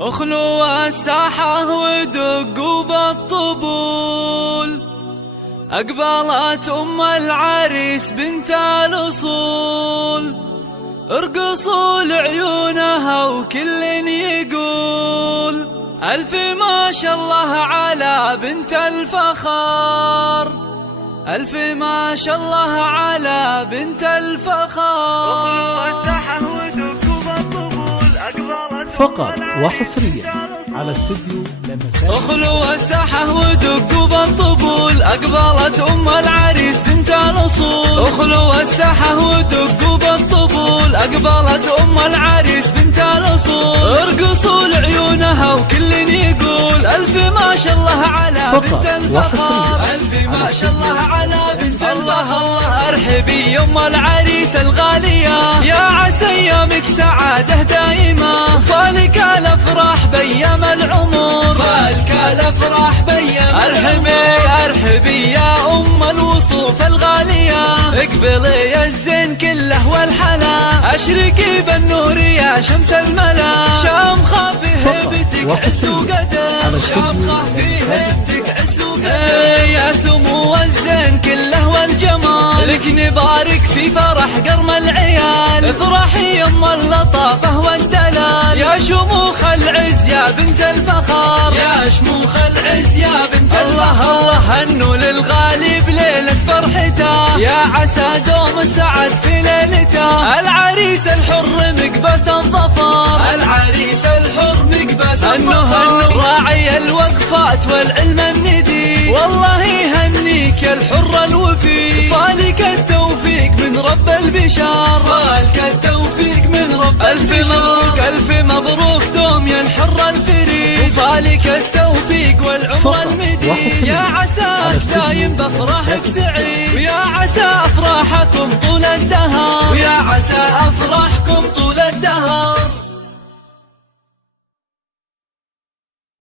اخلوا الساحة ودقوا بالطبول، أقبلت أم العريس بنت الأصول، ارقصوا لعيونها وكل يقول ألف ما شاء الله على بنت الفخار، ألف ما شاء الله على بنت الفخار. فقط وحصريا على استوديو لمسات. اخلوا الساحة ودقوا بالطبول، أقبلت أم العريس بنت الأصول، اخلوا الساحة ودقوا بالطبول، أقبلت أم العريس بنت الأصول، ارقصوا لعيونها وكل يقول ألف ما شاء الله على بنت الفخار، ألف ما شاء الله على بنت الفخار. ارحبي يا أم العريس الغالية، يا عسى أيامك سعادة دائمة، فالك الأفراح بيام العمر، فالك الأفراح بيام. ارحبي يا أم الوصوف الغالية، اقبلي الزين كله والحلا، اشرقي بالنور يا شمس الملا، شامخة في هيبتك عز وقدر، شامخة في هيبتك عز وقدر، يا سمو الزين كله والجمال، لك نبارك في فرح قرم العيال، افرحي يا أم اللطافة والدلال، يا شموخ العز يا بنت الفخار، يا شموخ العز يا بنت الفخار. الله هنوا للغالي بليلة فرحته، يا عسى دوم السعد في ليلته، العريس الحر مقبس الظفر، العريس الحر مقبس الظفر، راعي الوقفات والعلم الندي، والله يهنيك يا الحر الوفي، فالك التوفيق من رب البشار، فالك التوفيق من رب البشار. ألف مبروك دوم يا الحر الفريد، فالك التوفيق والعمر المديد، يا عساك دايم بفرحك سعيد، يا